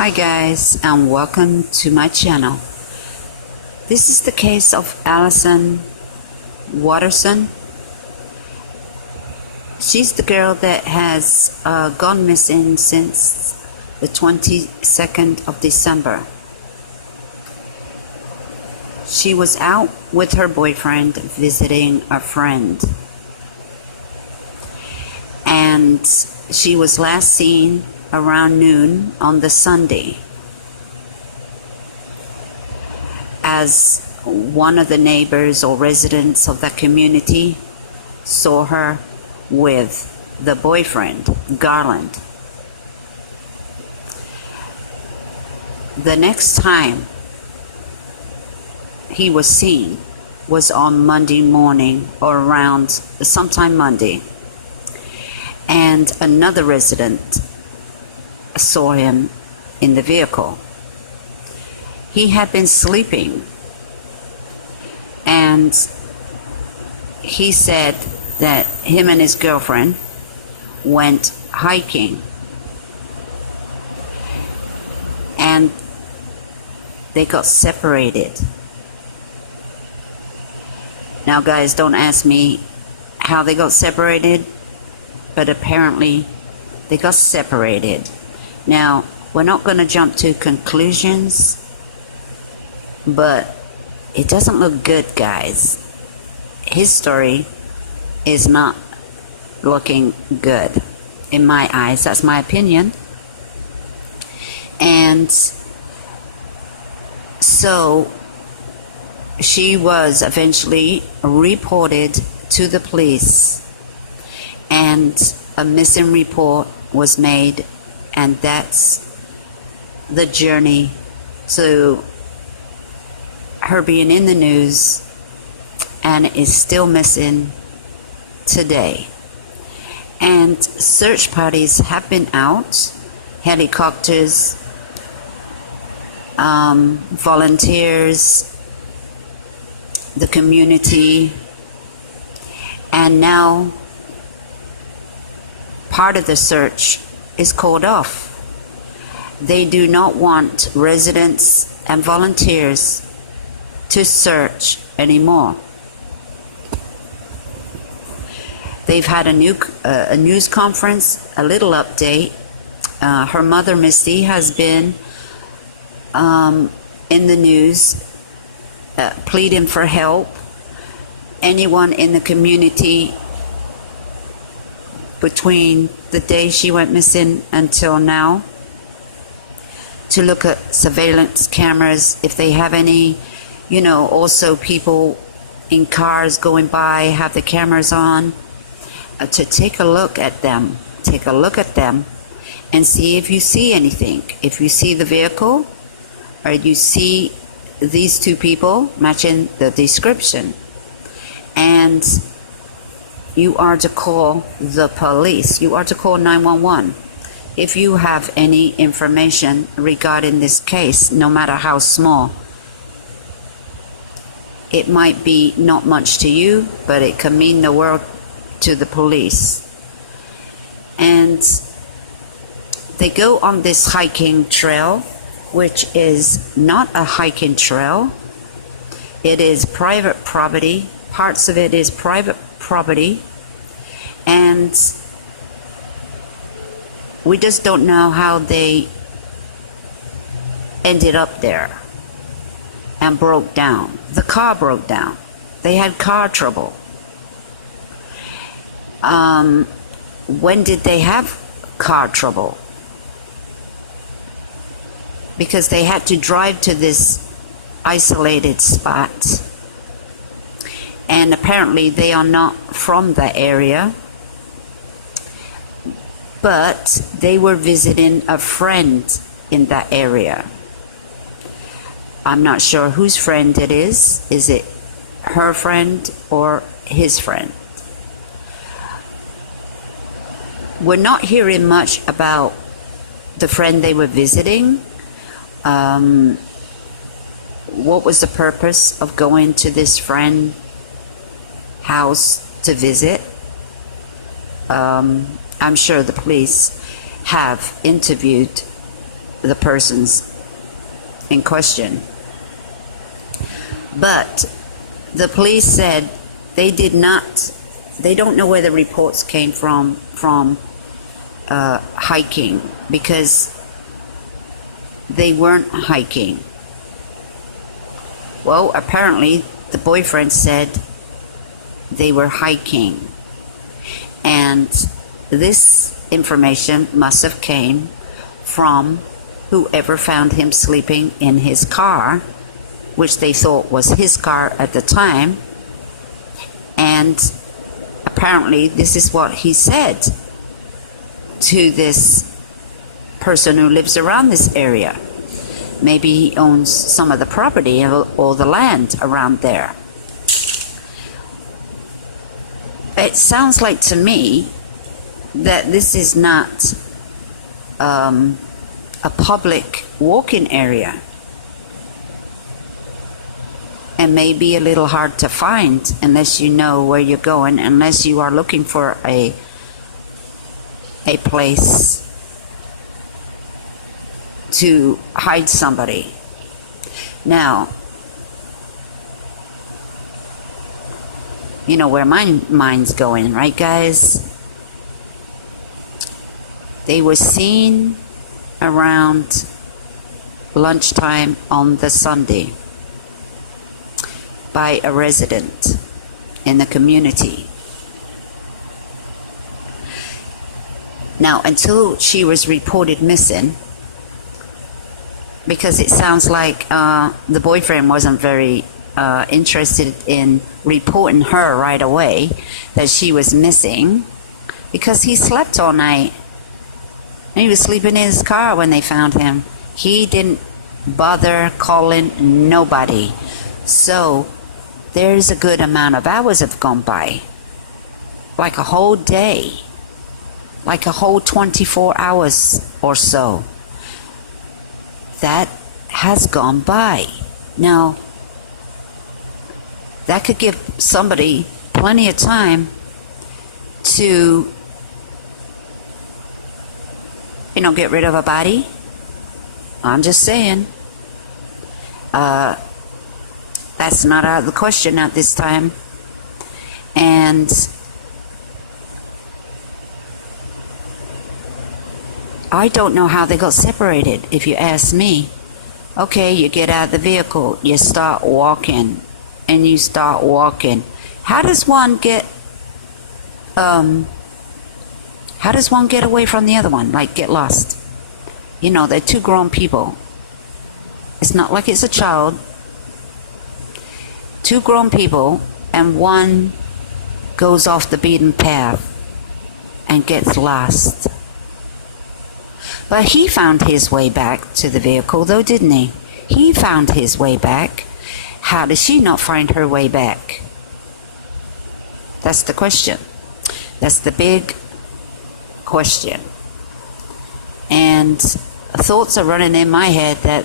Hi guys, and welcome to my channel. This is the case of Allyson Watterson. She's the girl that has gone missing since the 22nd of December. She was out with her boyfriend visiting a friend, and she was last seen around noon on the Sunday, as one of the neighbors or residents of that community saw her with the boyfriend, Garland. The next time he was seen was on Monday morning, or around sometime Monday, and another resident saw him in the vehicle. He had been sleeping, and he said that him and his girlfriend went hiking, and they got separated. Now guys, don't ask me how they got separated, but apparently they got separated. Now, we're not going to jump to conclusions, but it doesn't look good, guys. His story is not looking good in my eyes. That's my opinion. And so she was eventually reported to the police, and a missing report was made. And that's the journey to her being in the news and is still missing today. And search parties have been out, helicopters, volunteers, the community, and now part of the search is called off. They do not want residents and volunteers to search anymore. They've had a news conference, a little update. Her mother, Misty, has been in the news pleading for help. Anyone in the community between the day she went missing until now, to look at surveillance cameras if they have any, also people in cars going by have the cameras on, to take a look at them and see if you see anything. If you see the vehicle, or you see these two people matching the description, and you are to call the police. You are to call 911 if you have any information regarding this case, no matter how small. It might be not much to you, but it can mean the world to the police. And they go on this hiking trail, which is not a hiking trail. It is private property. Parts of it is private property, and we just don't know how they ended up there and broke down. The car broke down. They had car trouble. When did they have car trouble? Because they had to drive to this isolated spot, and apparently they are not from the area, but they were visiting a friend in that area. I'm not sure whose friend it is. Is it her friend or his friend? We're not hearing much about the friend they were visiting. What was the purpose of going to this friend house to visit? I'm sure the police have interviewed the persons in question. But the police said they don't know where the reports came from hiking, because they weren't hiking. Well, apparently the boyfriend said they were hiking, and this information must have came from whoever found him sleeping in his car, which they thought was his car at the time. And apparently this is what he said to this person who lives around this area. Maybe he owns some of the property or the land around there. It sounds like to me that this is not a public walking area, and may be a little hard to find unless you know where you're going, unless you are looking for a place to hide somebody. Now, you know where my mind's going, right, guys? They were seen around lunchtime on the Sunday by a resident in the community. Now, until she was reported missing, because it sounds like the boyfriend wasn't very interested in reporting her right away that she was missing, because he slept all night. And he was sleeping in his car when they found him. He didn't bother calling nobody. So there's a good amount of hours have gone by, like a whole day, like a whole 24 hours or so. That has gone by. Now, that could give somebody plenty of time to, you know, get rid of a body. I'm just saying. That's not out of the question at this time. And I don't know how they got separated, if you ask me. Okay, you get out of the vehicle, you start walking, and you start walking. How does one get away from the other one, like get lost? You know, they're two grown people. It's not like it's a child. Two grown people, and one goes off the beaten path and gets lost. But he found his way back to the vehicle, though, didn't he? He found his way back. How did she not find her way back? That's the question. That's the big question. And thoughts are running in my head that,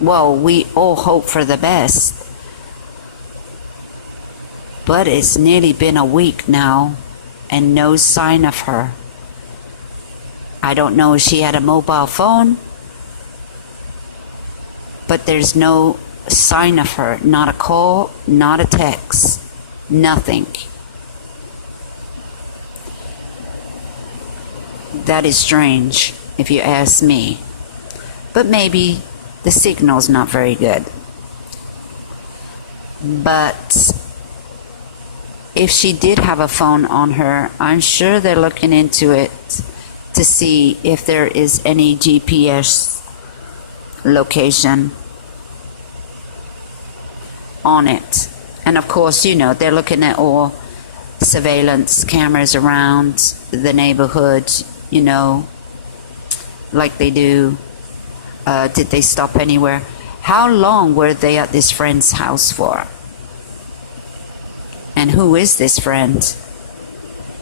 well, we all hope for the best. But it's nearly been a week now, and no sign of her. I don't know if she had a mobile phone, but there's no sign of her. Not a call, not a text, nothing. That is strange, if you ask me. But maybe the signal's not very good. But if she did have a phone on her, I'm sure they're looking into it to see if there is any GPS location on it. And of course, you know, they're looking at all surveillance cameras around the neighborhood, you know, like they do. Did they stop anywhere? How long were they at this friend's house for? And who is this friend?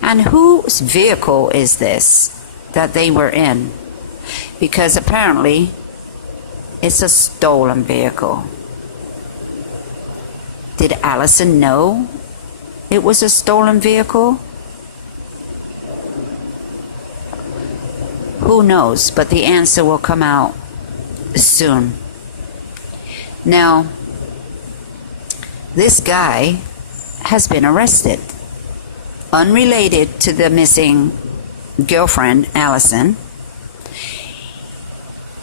And whose vehicle is this that they were in? Because apparently it's a stolen vehicle. Did Allyson know it was a stolen vehicle? Who knows? But the answer will come out soon. Now, this guy has been arrested, unrelated to the missing girlfriend, Allyson.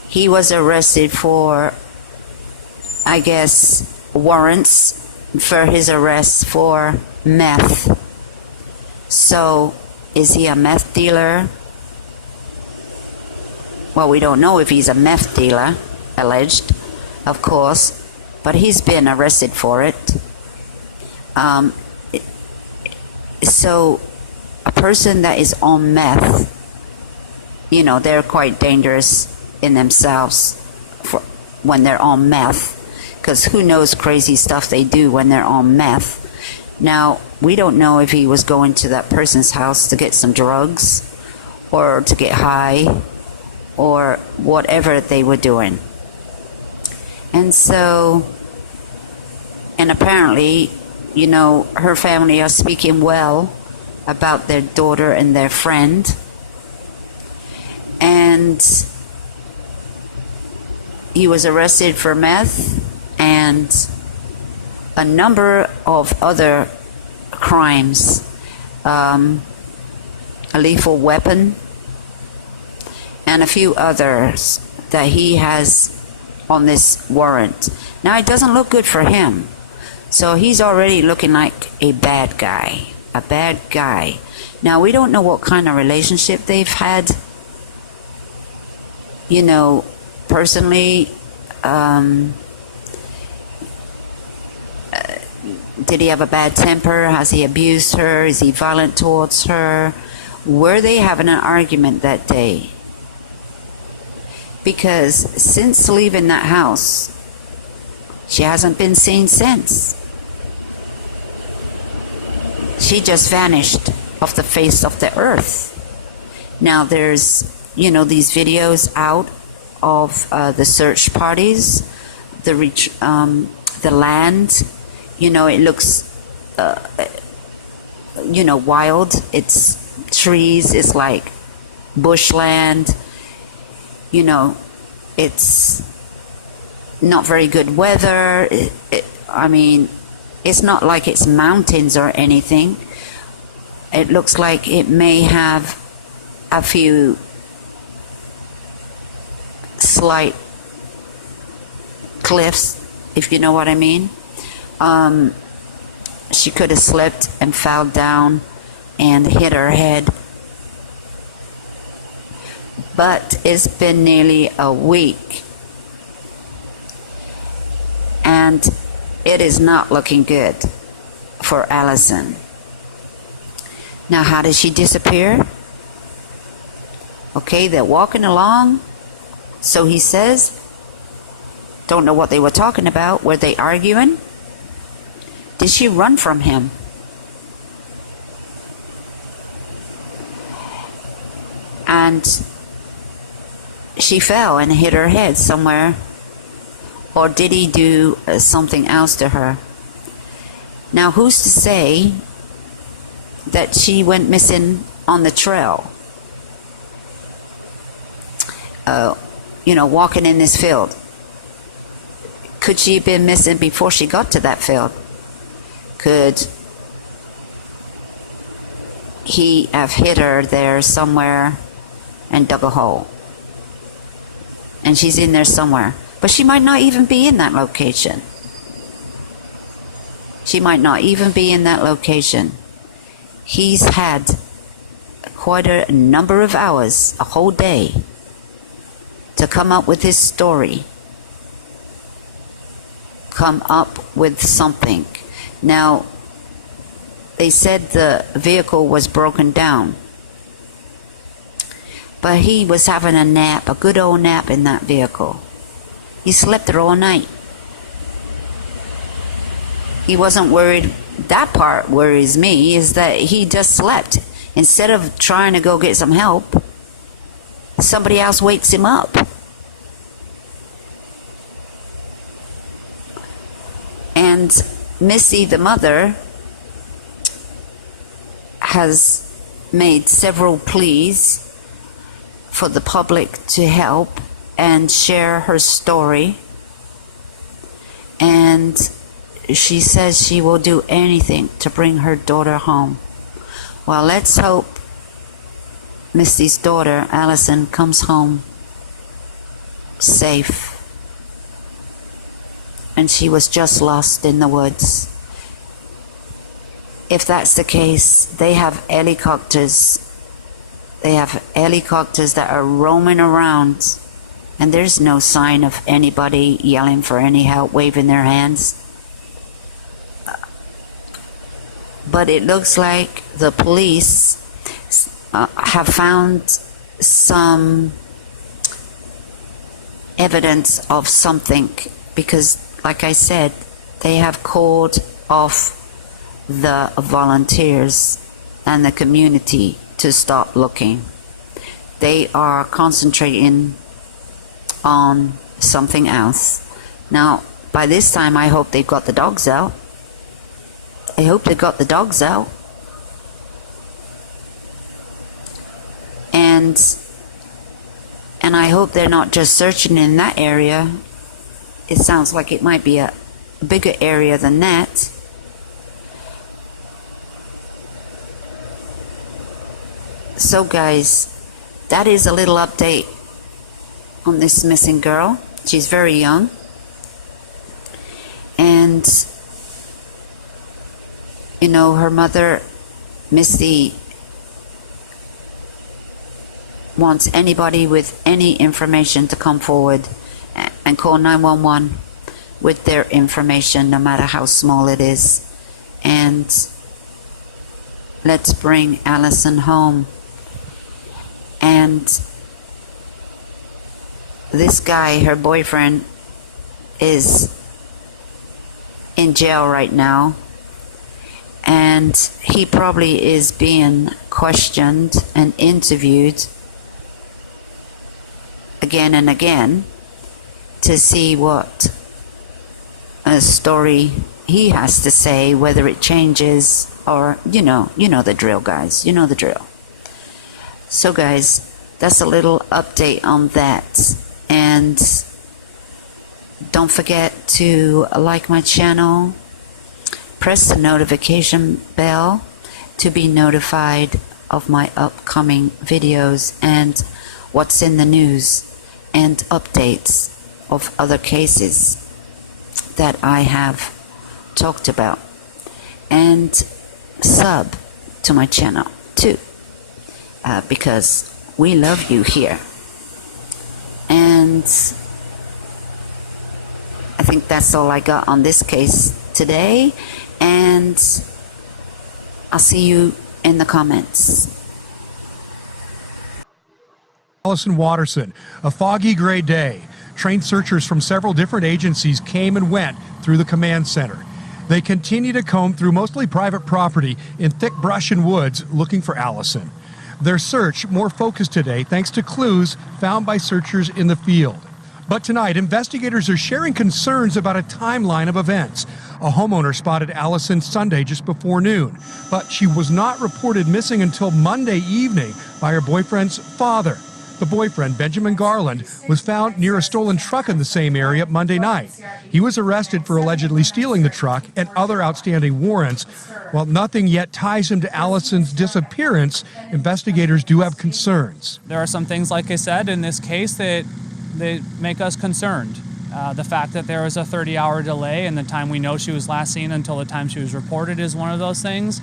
He was arrested for, I guess, warrants for his arrest for meth. So, is he a meth dealer? Well, we don't know if he's a meth dealer, alleged, of course, but he's been arrested for it. So, a person that is on meth, you know, they're quite dangerous in themselves for when they're on meth, because who knows crazy stuff they do when they're on meth. Now, we don't know if he was going to that person's house to get some drugs or to get high or whatever they were doing. And so, and apparently, you know, her family are speaking well about their daughter and their friend. And he was arrested for meth and a number of other crimes, a lethal weapon, and a few others that he has on this warrant. Now, it doesn't look good for him. So he's already looking like a bad guy. A bad guy. Now, we don't know what kind of relationship they've had. You know, personally, did he have a bad temper? Has he abused her? Is he violent towards her? Were they having an argument that day? Because since leaving that house, she hasn't been seen since. She just vanished off the face of the earth. Now there's, you know, these videos out of the search parties, the land. You know, it looks, you know, wild. It's trees. It's like bushland. You know, it's not very good weather. I mean, it's not like it's mountains or anything. It looks like it may have a few slight cliffs, if you know what I mean. She could have slipped and fell down and hit her head. But it's been nearly a week, and it is not looking good for Allyson. Now, how did she disappear? Okay, they're walking along, so he says. Don't know what they were talking about. Were they arguing? Did she run from him? And she fell and hit her head somewhere. Or did he do something else to her? Now, who's to say that she went missing on the trail? You know, walking in this field. Could she have been missing before she got to that field? Could he have hit her there somewhere and dug a hole? And she's in there somewhere. But she might not even be in that location. She might not even be in that location. He's had quite a number of hours, a whole day, to come up with his story. Come up with something. Now, they said the vehicle was broken down. But he was having a nap, a good old nap in that vehicle. He slept there all night. He wasn't worried. That part worries me, is that he just slept. Instead of trying to go get some help, somebody else wakes him up. And Missy, the mother, has made several pleas for the public to help and share her story. And she says she will do anything to bring her daughter home. Well, let's hope Misty's daughter, Allyson, comes home safe. And she was just lost in the woods. If that's the case, they have helicopters. They have helicopters that are roaming around, and there's no sign of anybody yelling for any help, waving their hands. But it looks like the police have found some evidence of something, because, like I said, they have called off the volunteers and the community to stop looking. They are concentrating on something else. Now, by this time, I hope they've got the dogs out. I hope they got the dogs out. And I hope they're not just searching in that area. It sounds like it might be a bigger area than that. So guys, that is a little update on this missing girl. She's very young. And, you know, her mother, Misty, wants anybody with any information to come forward and call 911 with their information, no matter how small it is. And let's bring Allyson home. And this guy, her boyfriend, is in jail right now. And he probably is being questioned and interviewed again and again to see what a story he has to say, whether it changes or, you know the drill, guys. You know the drill. So guys, that's a little update on that. And don't forget to like my channel, press the notification bell to be notified of my upcoming videos and what's in the news and updates of other cases that I have talked about. And sub to my channel too, because we love you here. And I think that's all I got on this case today, and I'll see you in the comments. Allyson Watterson, a foggy gray day. Trained searchers from several different agencies came and went through the command center. They continue to comb through mostly private property in thick brush and woods looking for Allyson. Their search more focused today thanks to clues found by searchers in the field. But tonight, investigators are sharing concerns about a timeline of events. A homeowner spotted Allyson Sunday just before noon, but she was not reported missing until Monday evening by her boyfriend's father. The boyfriend, Benjamin Garland, was found near a stolen truck in the same area Monday night. He was arrested for allegedly stealing the truck and other outstanding warrants. While nothing yet ties him to Allyson's disappearance, investigators do have concerns. There are some things, like I said, in this case that make us concerned. The fact that there was a 30-hour delay in the time we know she was last seen until the time she was reported is one of those things.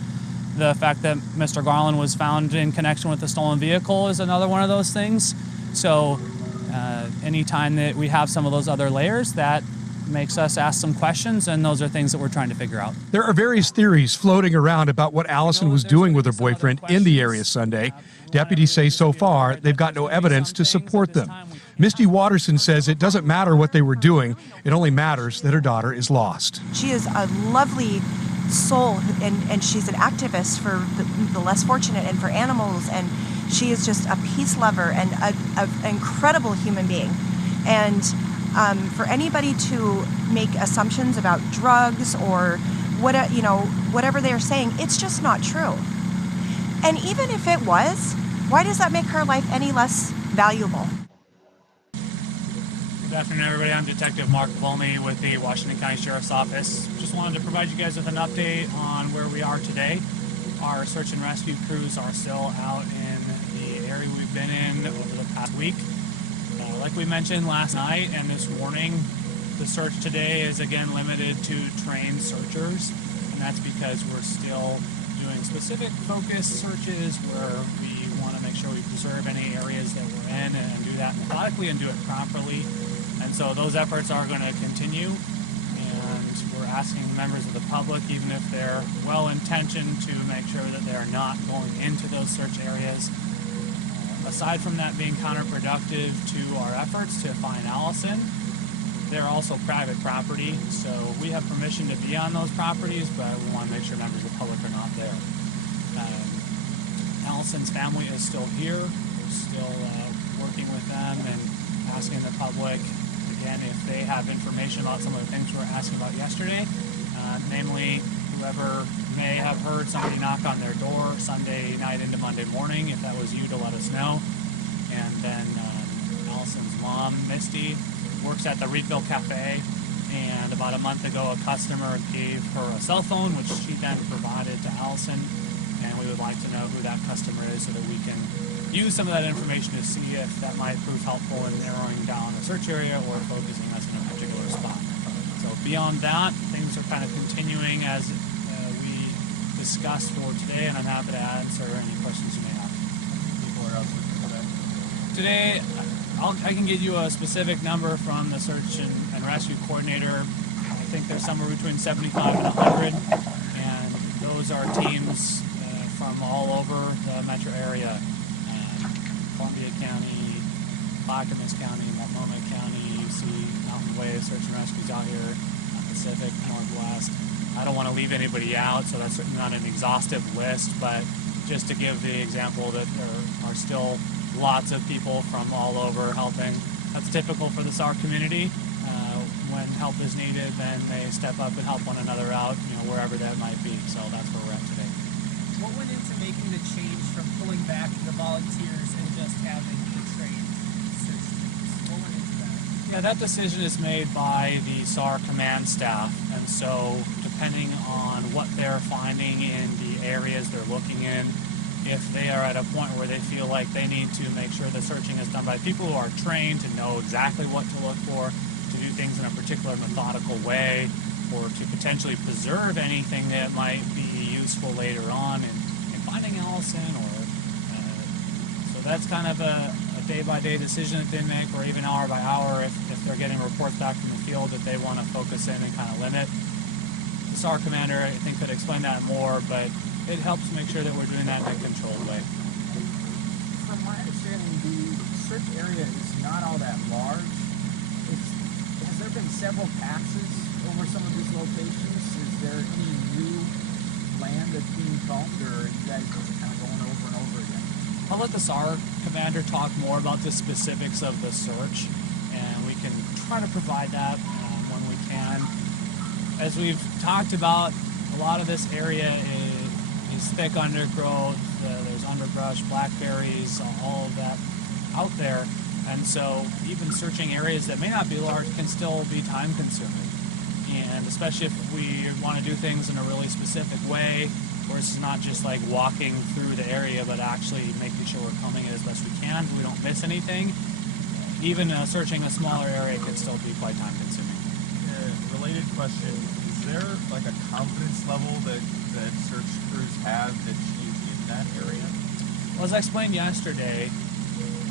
The fact that Mr. Garland was found in connection with the stolen vehicle is another one of those things. So anytime that we have some of those other layers, that makes us ask some questions, and those are things that we're trying to figure out. There are various theories floating around about what Allyson was doing with her boyfriend in the area Sunday. Deputies say so far they've got no evidence to support them. Misty Watterson says it doesn't matter what they were doing, it only matters that her daughter is lost. She is a lovely soul, and she's an activist for the less fortunate and for animals, and she is just a peace lover and an incredible human being. And for anybody to make assumptions about drugs or whatever they're saying, it's just not true. And even if it was, why does that make her life any less valuable. Good afternoon, everybody. I'm Detective Mark Volney with the Washington County Sheriff's Office. Just wanted to provide you guys with an update on where we are today. Our search and rescue crews are still out in the area we've been in over the past week. Like we mentioned last night and this morning, the search today is again limited to trained searchers, and that's because we're still doing specific focus searches where we want to make sure we preserve any areas that we're in and do that methodically and do it properly. And so those efforts are going to continue, and we're asking members of the public, even if they're well-intentioned, to make sure that they're not going into those search areas. Aside from that being counterproductive to our efforts to find Allyson, they're also private property, so we have permission to be on those properties, but we want to make sure members of the public are not there. Allyson's family is still here. We're still working with them and asking the public, again, if they have information about some of the things we were asking about yesterday, namely whoever may have heard somebody knock on their door Sunday night into Monday morning, if that was you, to let us know. And then Allyson's mom, Misty, works at the Reedville Cafe, and about a month ago a customer gave her a cell phone, which she then provided to Allyson, and we would like to know who that customer is so that we can use some of that information to see if that might prove helpful in narrowing down a search area or focusing us in a particular spot. So beyond that, things are kind of continuing as we discussed for today, and I'm happy to answer any questions you may have. People are out today. Today, I can give you a specific number from the search and rescue coordinator. I think there's somewhere between 75 and 100, and those are teams from all over the metro area. Columbia County, Clackamas County, Multnomah County, you see Mountain Wave Search and Rescue's out here, Pacific, Northwest. I don't want to leave anybody out, so that's certainly not an exhaustive list, but just to give the example that there are still lots of people from all over helping. That's typical for the SAR community. When help is needed, then they step up and help one another out, wherever that might be. So that's where we're at today. What went into making the change from pulling back the volunteers and just having the trained search teams? What went into that? Yeah, that decision is made by the SAR command staff, and so depending on what they're finding in the areas they're looking in, if they are at a point where they feel like they need to make sure the searching is done by people who are trained to know exactly what to look for, to do things in a particular methodical way, or to potentially preserve anything that might be useful later on in finding Allyson, so that's kind of a day-by-day decision that they make, or even hour by hour if they're getting reports back from the field that they want to focus in and kind of limit. The SAR commander, I think, could explain that more, but it helps make sure that we're doing that in a controlled way. From my understanding, the search area is not all that large. Has there been several passes over some of these locations? Is there any new land that's being combed, or are you guys just kind of going over and over again? I'll let the SAR commander talk more about the specifics of the search, and we can try to provide that when we can. As we've talked about, a lot of this area is thick undergrowth, there's underbrush, blackberries, all of that out there, and so even searching areas that may not be large can still be time consuming, and especially if we want to do things in a really specific way, where it's not just like walking through the area, but actually making sure we're combing it as best we can so we don't miss anything. Even searching a smaller area can still be quite time consuming. Related question, is there like a confidence level that search crews have that she's in that area? Well, as I explained yesterday,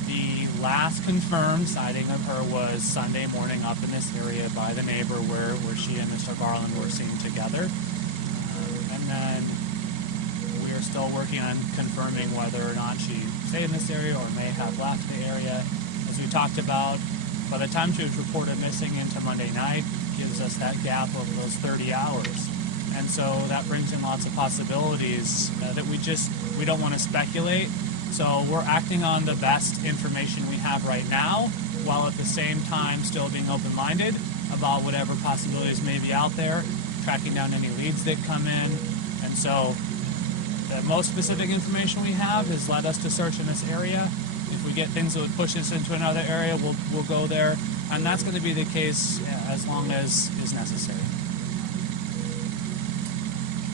the last confirmed sighting of her was Sunday morning up in this area by the neighbor where she and Mr. Garland were seen together. And then we are still working on confirming whether or not she stayed in this area or may have left the area. As we talked about, by the time she was reported missing into Monday night, gives us that gap of those 30 hours. And so that brings in lots of possibilities that we don't want to speculate. So we're acting on the best information we have right now, while at the same time still being open-minded about whatever possibilities may be out there, tracking down any leads that come in. And so the most specific information we have has led us to search in this area. If we get things that would push us into another area, we'll go there, and that's going to be the case as long as is necessary.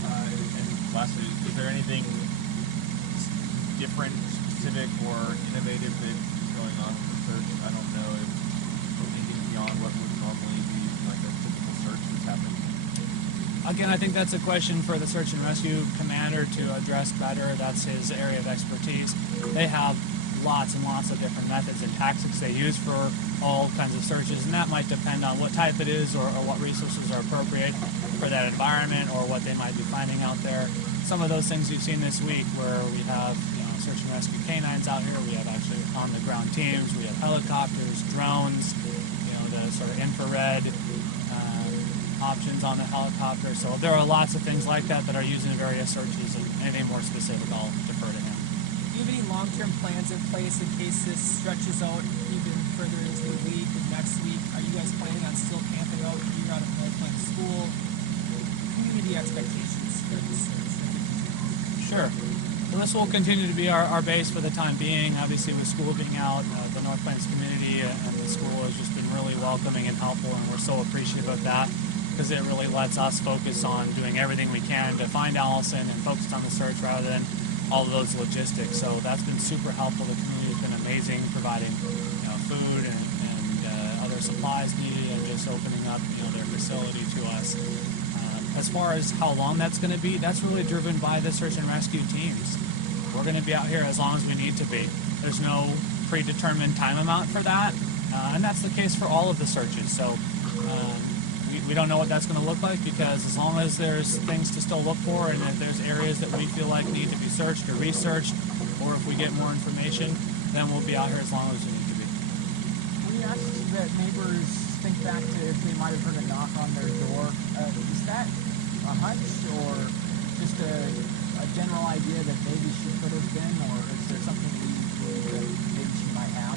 And lastly, is there anything different, specific, or innovative that's going on with the search? I don't know if anything beyond what would normally be like a typical search that's happening. Again, I think that's a question for the search and rescue commander to address better. That's his area of expertise. They have lots and lots of different methods and tactics they use for all kinds of searches, and that might depend on what type it is or what resources are appropriate for that environment or what they might be finding out there. Some of those things you've seen this week where we have search and rescue canines out here, we have actually on the ground teams, we have helicopters, drones, the sort of infrared options on the helicopter. So there are lots of things like that that are used in various searches, and anything more specific I'll defer to him. Do you have any long-term plans in place in case this stretches out even further into the week and next week? Are you guys planning on still camping out here out of North Plains School? Community expectations for this search? Sure. So this will continue to be our base for the time being. Obviously, with school being out, the North Plains community and the school has just been really welcoming and helpful, and we're so appreciative of that, because it really lets us focus on doing everything we can to find Allyson and focus on the search rather than all of those logistics. So that's been super helpful. The community has been amazing, providing food and other supplies needed, and just opening up their facility to us. As far as how long that's going to be, that's really driven by the search and rescue teams. We're going to be out here as long as we need to be. There's no predetermined time amount for that, and that's the case for all of the searches. So we don't know what that's going to look like, because as long as there's things to still look for, and if there's areas that we feel like need to be searched or researched, or if we get more information, then we'll be out here as long as we need to be. When you ask that neighbors think back to if they might have heard a knock on their door, is that a hunch or just a general idea that maybe she could have been, or is there something we believe that maybe she might have?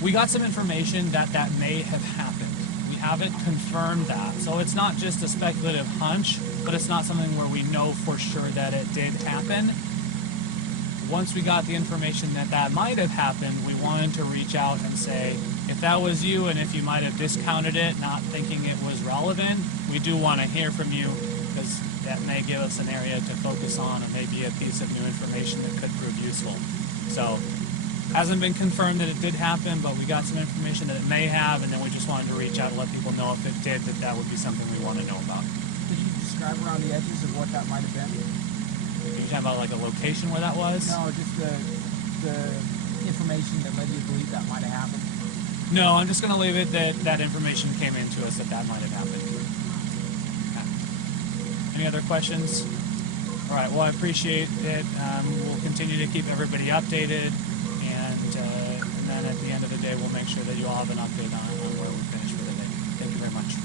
We got some information that may have happened. We haven't confirmed that, so it's not just a speculative hunch, but it's not something where we know for sure that it did happen. Once we got the information that might have happened, we wanted to reach out and say, if that was you and if you might have discounted it, not thinking it was relevant, we do want to hear from you, because that may give us an area to focus on, or maybe a piece of new information that could prove useful. So, hasn't been confirmed that it did happen, but we got some information that it may have, and then we just wanted to reach out and let people know if it did, that would be something we want to know about. Could you describe around the edges of what that might have been? Are you talking about like a location where that was? No, just the information that led you to believe that might have happened. No, I'm just going to leave it that information came into us that might have happened. Okay. Any other questions? All right, well, I appreciate it. We'll continue to keep everybody updated, and then at the end of the day, we'll make sure that you all have an update on where we finish for the day. Thank you very much.